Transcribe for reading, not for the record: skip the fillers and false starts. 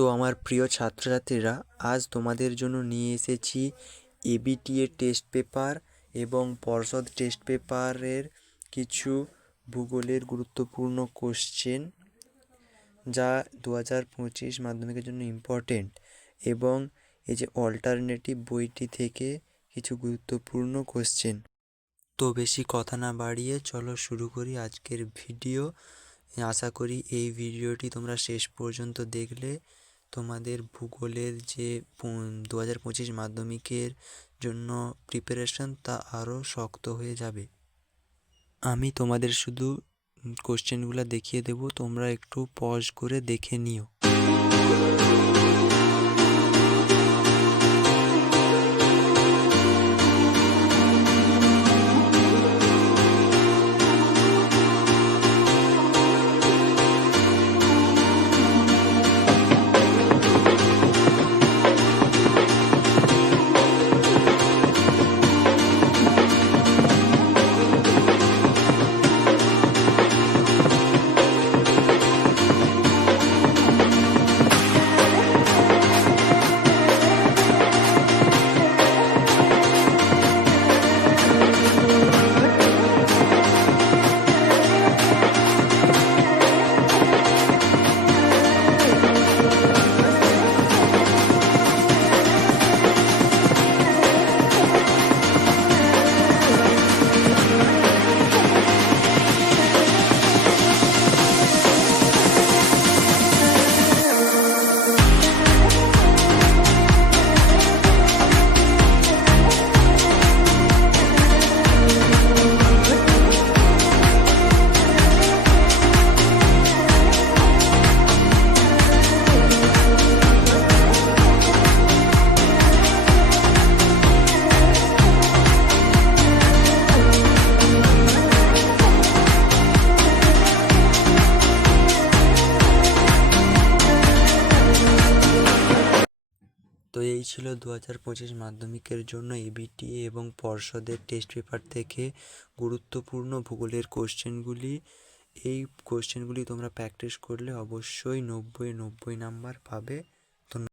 তো আমার প্রিয় ছাত্রছাত্রীরা, আজ তোমাদের জন্য নিয়ে এসেছি এবিটিএ টেস্ট পেপার এবং পর্ষদ টেস্ট পেপারের কিছু ভূগোলের গুরুত্বপূর্ণ কোশ্চেন, যা 2025 মাধ্যমিকের জন্য ইম্পর্টেন্ট। এবং এই যে অল্টারনেটিভ বইটি থেকে কিছু গুরুত্বপূর্ণ কোশ্চেন। তো বেশি কথা না বাড়িয়ে চলো শুরু করি আজকের ভিডিও। আশা করি এই ভিডিওটি তোমরা শেষ পর্যন্ত দেখলে তোমাদের ভূগোলের যে 2025 মাধ্যমিকের জন্য প্রিপারেশন তা আরও শক্ত হয়ে যাবে। আমি তোমাদের শুধু কোশ্চেনগুলো দেখিয়ে দেব, তোমরা একটু পজ করে দেখে নিও। তো এই ছিল 2025 মাধ্যমিকের জন্য এবিটিএ এবং পর্ষদের টেস্ট পেপার থেকে গুরুত্বপূর্ণ ভূগোলের কোশ্চেনগুলি। এই কোশ্চেনগুলি তোমরা প্র্যাকটিস করলে অবশ্যই 90 নাম্বার পাবে।